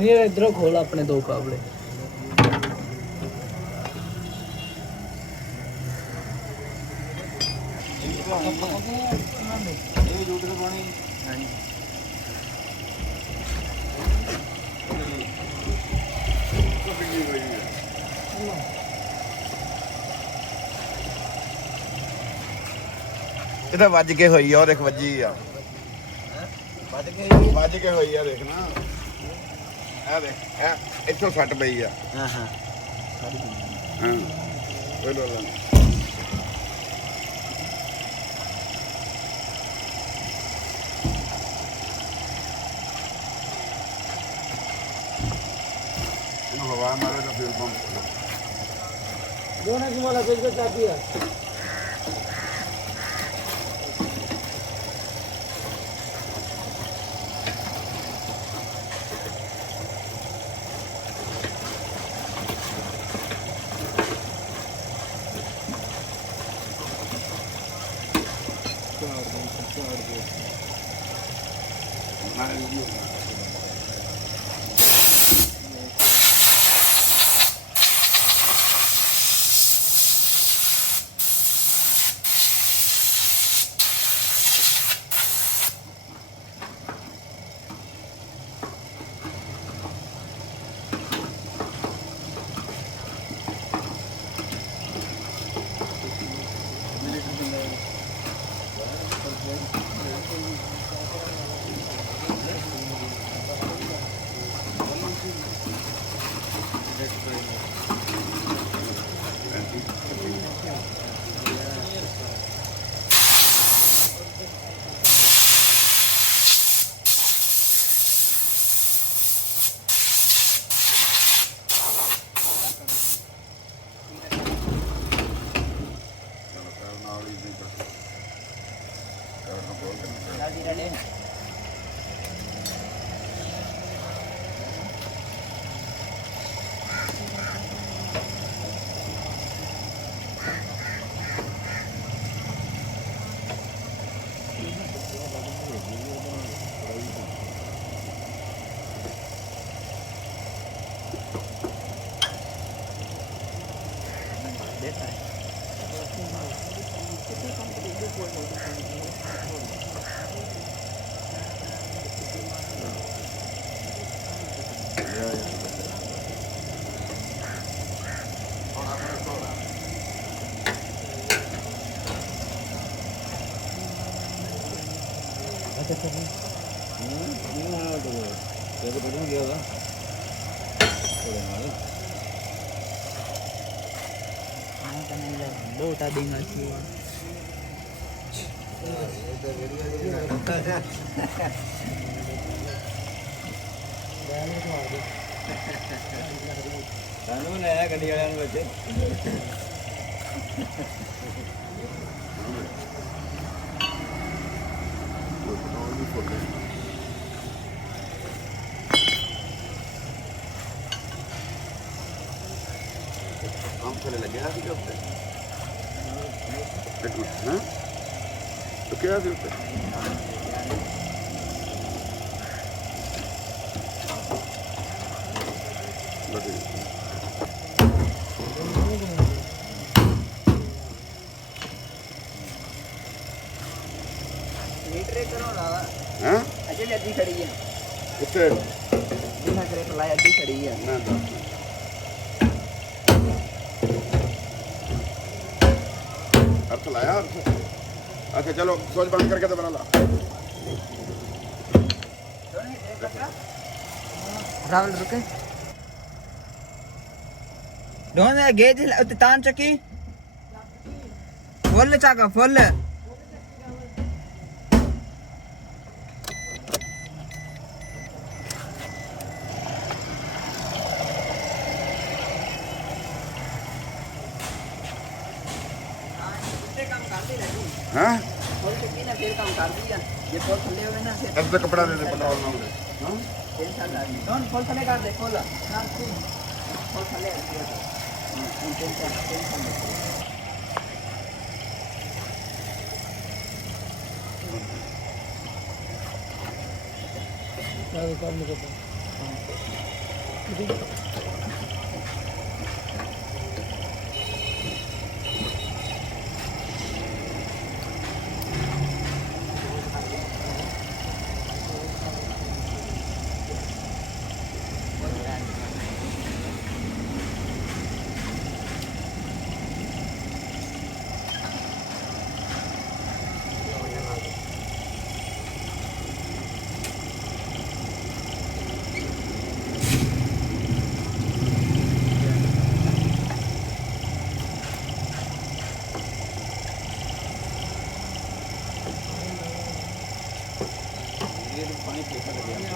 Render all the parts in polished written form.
इधरों खोल अपने दो काबले ਇਹ ਤਾਂ ਵੱਜ ਕੇ ਹੋਈ ਆ ਉਹ ਦੇਖ ਵੱਜੀ ਆ ਵੱਜ ਕੇ ਹੋਈ ਆ ਦੇਖ ਨਾ ਆ ਦੇਖ ਇਹ ਇੱਥੋਂ ਸੱਟ ਪਈ ਆ ਹਾਂ ਹਾਂ ਹਾਂ ਉਹ ਲੋ ਲਾ ਇਹਨੂੰ ਹਵਾ ਮਾਰੇ ਤਾਂ ਫਿਰ ਪੰਪ दोनों की मोला बिल्कुल चाहती है Botar ding lagi. ਕਾਨੂੰਨ ਹੈ ਗੱਡੀ ਵਾਲਿਆਂ ਨੂੰ ਵਿੱਚ ਕੰਮ ਥੱਲੇ ਲੱਗਿਆ ਸੀ ਉੱਤੇ ਹਾਂ तो क्या देते मीटर करो ना हैं अजय अद्धी खड़ी है कितने बिना करे तो लाई अद्धी खड़ी है ना दस अर्थ लाया अर्थ अच्छा चलो सोच बंद करके तो बना ला रावल रुके दोन गेज तान चकी फुल चाका फुल हाँ फुल चकी ना फिर काम कर दिया ये फुल थले हुए ना फिर अब तो कपड़ा दे दे पेट्रोल ना उड़े हाँ फिर चल जाएगी दोन फुल थले कर दे फुल फुल थले काम नहीं करता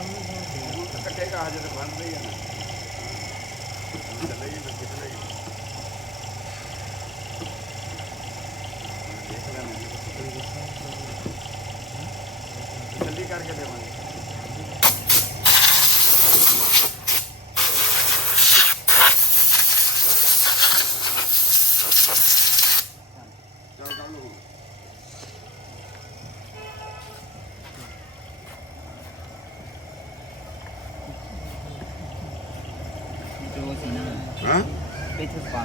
कटेगा आज तो बंद नहीं है ना चलेगी तो चलेगी देख लेना जल्दी करके देवांगे चल कर लो जो सीना हाँ पीछे पा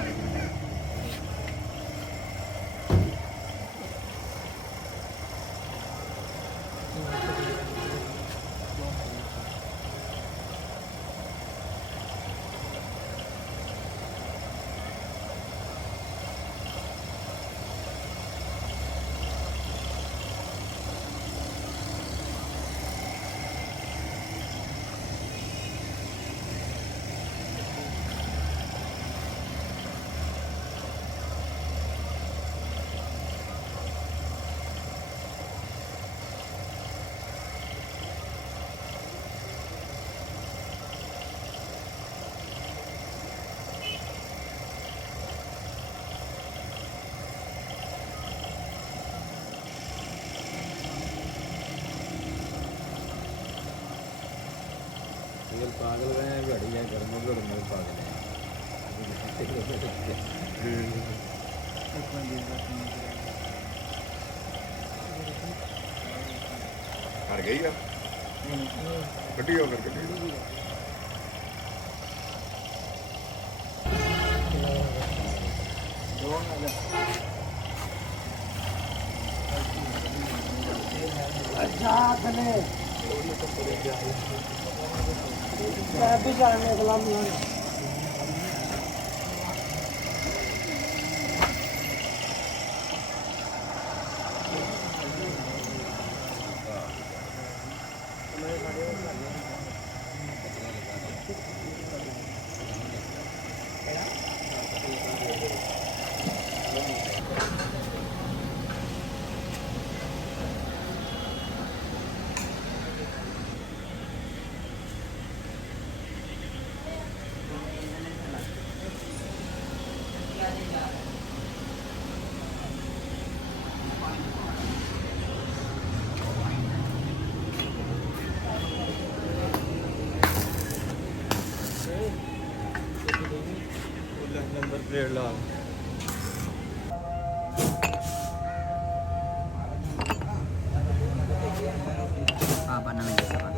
पागल गए बड़ी है घर में घर में पागल हार गई है कटी हो कर कटी अच्छा चले भी जाने सलाम नंबर प्लेट ला apa namanya siapa?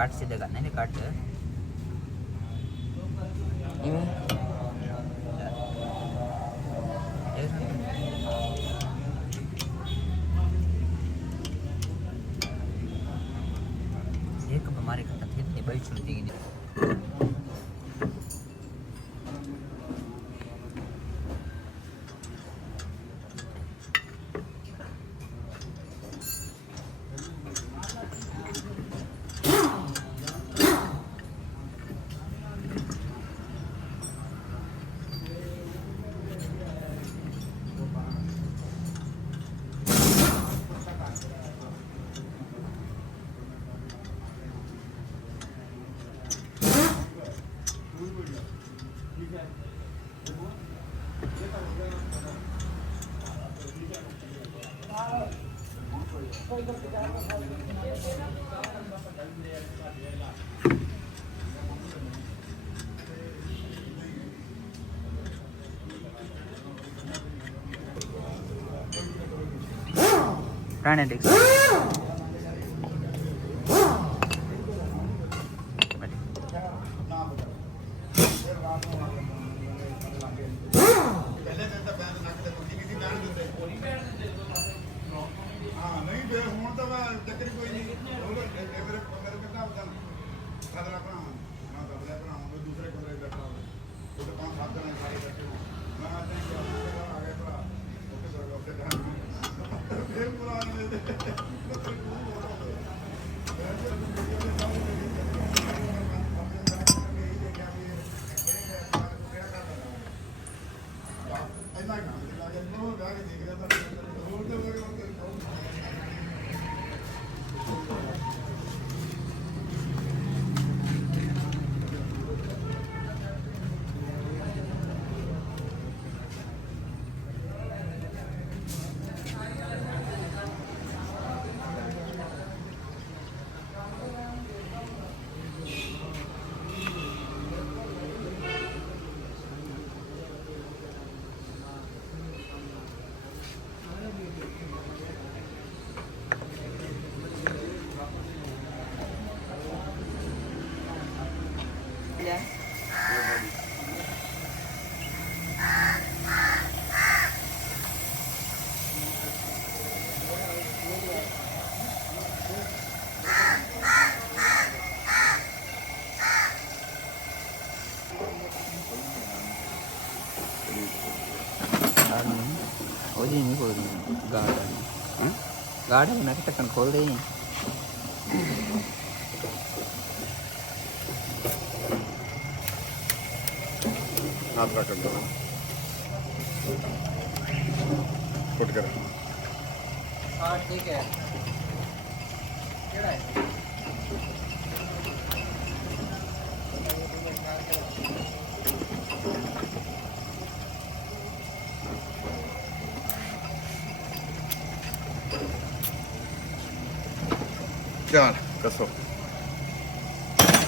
ਕੱਟ ਸਿੱਧਾ ਕਰਨਾ ਨੇ ਕੱਟ ਇਵੇਂ एक हमारे का थे इतनी बड़ी छुट्टी की राणे देख जी नहीं खोल रही गार्ड है ना कि ढक्कन खोल दे हाथ रख दो फुट कर हाँ ठीक है केड़ा है चल कसो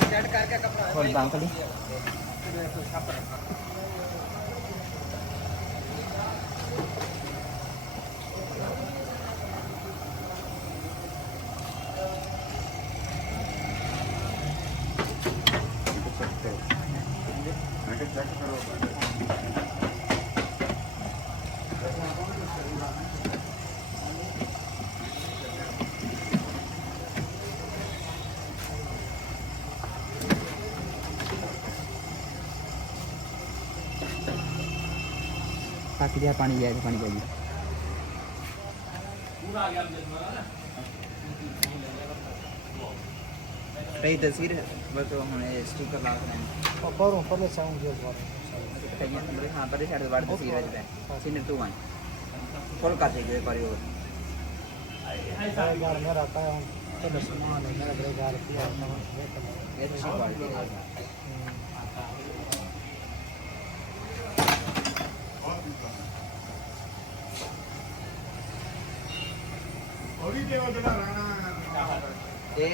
सेट करके कपड़ा खोल बांकड़ी ताकि दिया पानी जाए पानी चाहिए रही तस्वीर बस तो हमने स्टिकर लगा रहे हैं पर ऊपर ले चाहूंगी इस बार कहीं पर हां पर साइड वाली तस्वीर है सीनियर 2 1 फुल कर देंगे एक बार और घर में रहता है तो सामान है मेरा बड़े घर किया ये अच्छी क्वालिटी है और ही देवा जड़ा राणा ये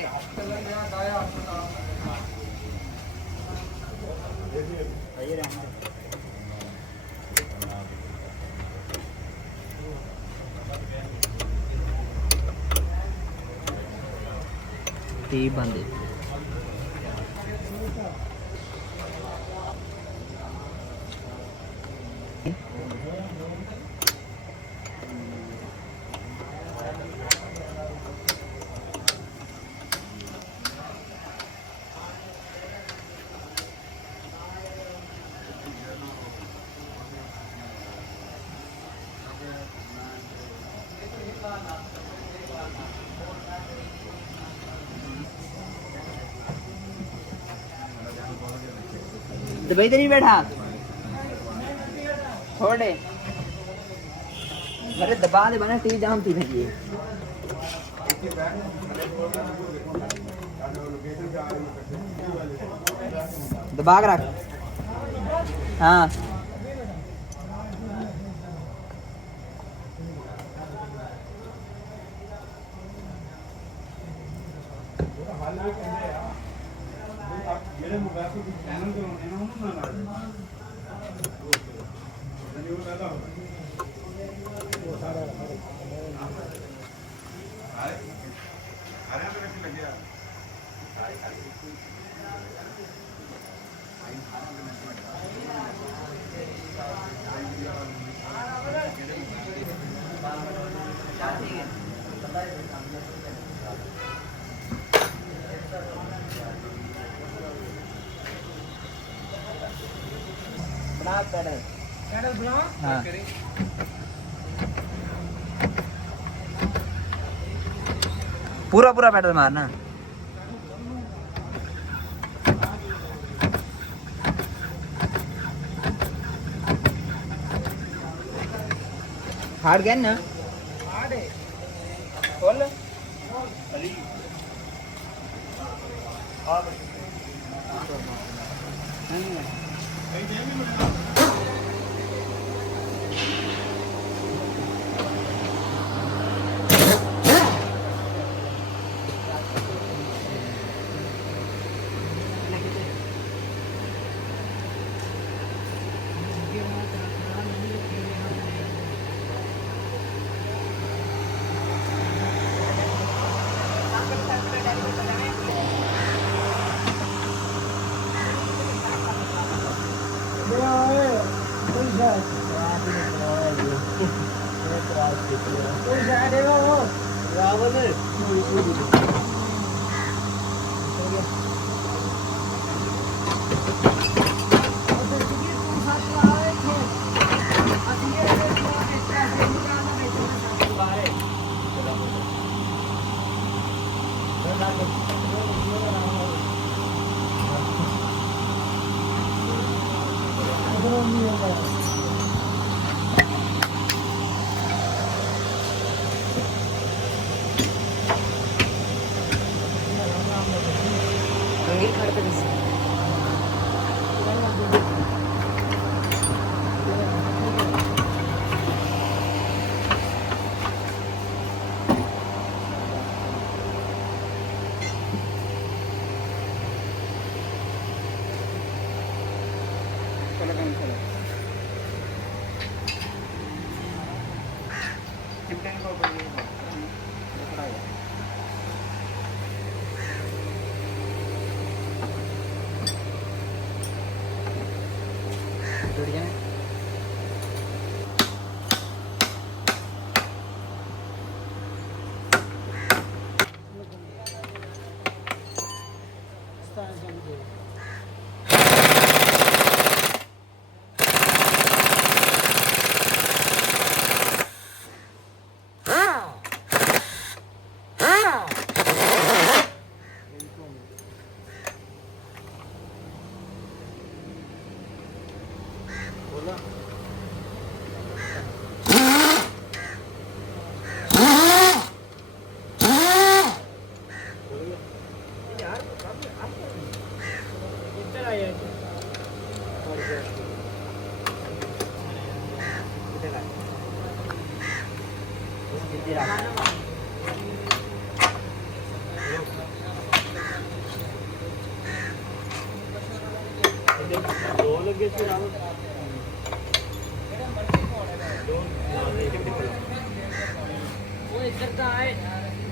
टी बंद है दुबई तो नहीं बैठा छोड़े मेरे दबा दे बना टीवी जाम थी भेजिए दबा के रख हाँ ਜਿਹੜੇ ਮੋਬਾਈਲ ਤੋਂ ਚੈਨਲ ਤੇ ਆਉਂਦੇ ਨੇ ਉਹਨਾਂ ਨਾਲ ਨਹੀਂ ਉਹ ਲੈਦਾ ਉਹ ਸਾਰਾ ਆਰੇ ਤੇ ਲੱਗਿਆ कैडल बना हाँ पूरा पूरा पैडल मारना हार्ड गया ना हार्ड है खोल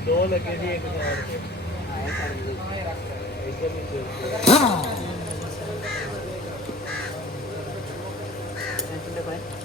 दो लगे थे एक साइड पे देखो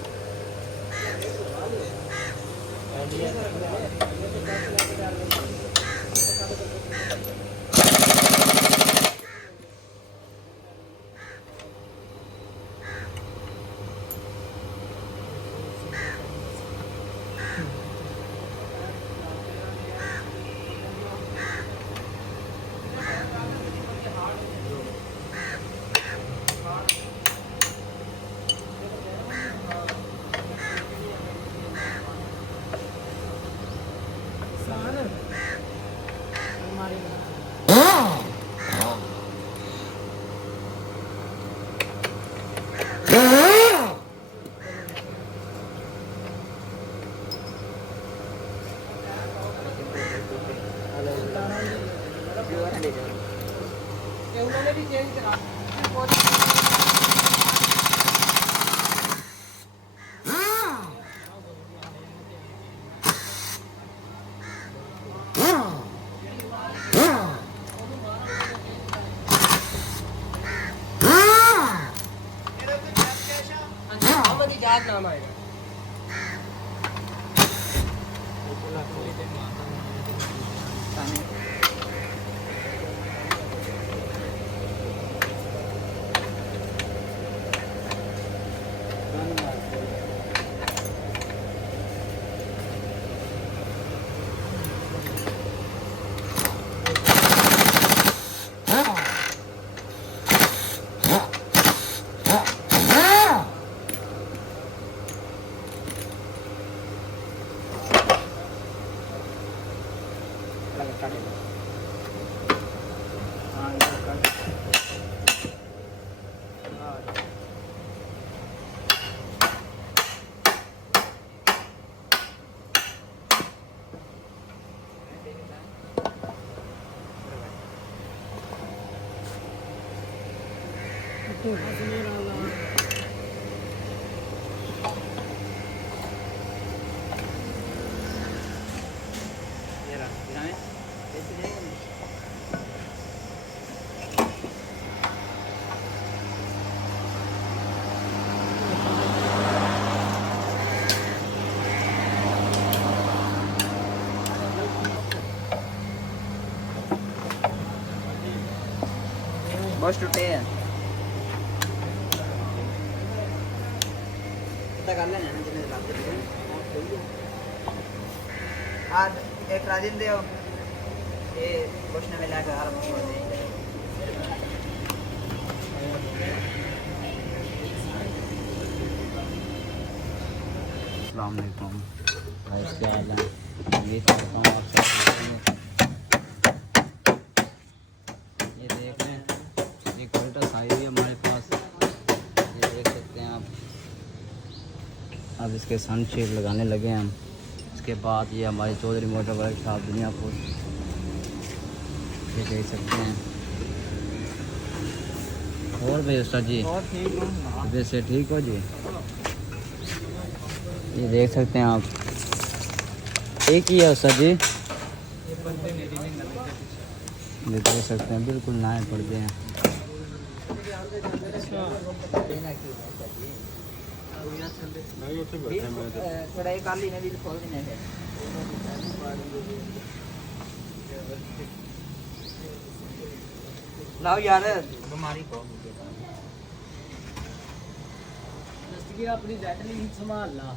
उन्होंने भी चेंज करा याद नाम आएगा बस टूटे हैं पता कर लेना जिन्हें लाते हैं आज एक राजिन दे ये बस ने मिला कर आराम छोड़ दे अस्सलाम वालेकुम भाई क्या हाल है उम्मीद करता हूँ आप सब ठीक हैं। ये देख रहे हैं एक कोल्टस आई हुई है हमारे पास ये देख सकते हैं आप अब इसके सनशीट लगाने लगे हैं हम इसके बाद ये हमारी चौधरी मोटर वर्कशॉप दुनियापुर ये देख सकते हैं और भाई उस्ताद जी वैसे ठीक हो जी ये देख सकते हैं आप एक ही है उस्ताद जी ये देख सकते हैं बिल्कुल नए पर्दे हैं थोड़ा एक आली ने भी खोल देने हैं लाओ यार बीमारी को दस्तगी अपनी बैटरी संभाल ला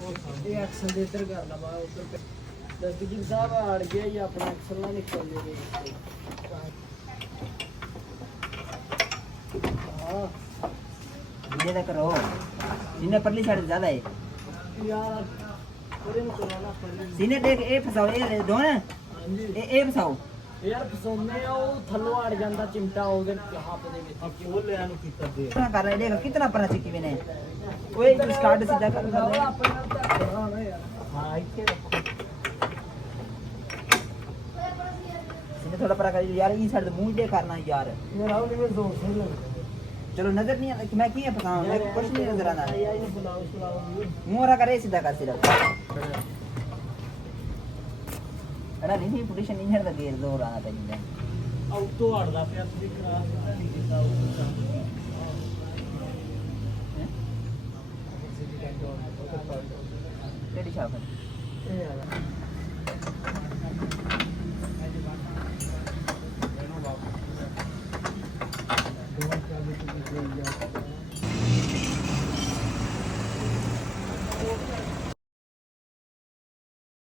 ये एक्शन दे इधर कर ला बा उधर पे दस्तगी साहब अड़ गया ये अपना एक्शन ना निकल ले हां ये ना करो सीने परली साइड ज्यादा है यार पूरे में कोरोना पर सीने देख ए फसाओ ए दो ना हां जी ए फसाओ यार फसोने ਉਹ ਥੱਲੋਂ ਅੜ ਜਾਂਦਾ ਚਿਮਟਾ ਉਹਦੇ ਹੱਥ ਦੇ ਵਿੱਚ ਕਿਉਂ ਲਿਆ ਨੂੰ ਕੀਤਾ ਦੇ कितना कर रहा है देखो कितना परा चिट्टी मैंने ओए जो स्टार्ट सीधा कर दे ਹਾਂ ਇੱਥੇ ਰੱਖੋ सीने थोड़ा परा कर यार ई साइड मुंह दे करना यार ਮੇਰਾ ਉਹ ਨਹੀਂ ਜ਼ੋਰ से लग चलो नजर नहीं आता मैं की फसाऊं मैं कुछ नहीं नजर आना यार ये बुलाओ मुंह रहा करे सीधा कर सीधा अड़ा नहीं पोजीशन नहीं है देर जोर आना चाहिए ਆਉਟੋ ਹੜਦਾ ਪਿਆ ਤੁਸੀਂ ਕਰਾ ਨਹੀਂ ਕੀਤਾ ਉਹ ਕਿਹੜੀ ਛਾਪ ਹੈ ਇਹ ਆ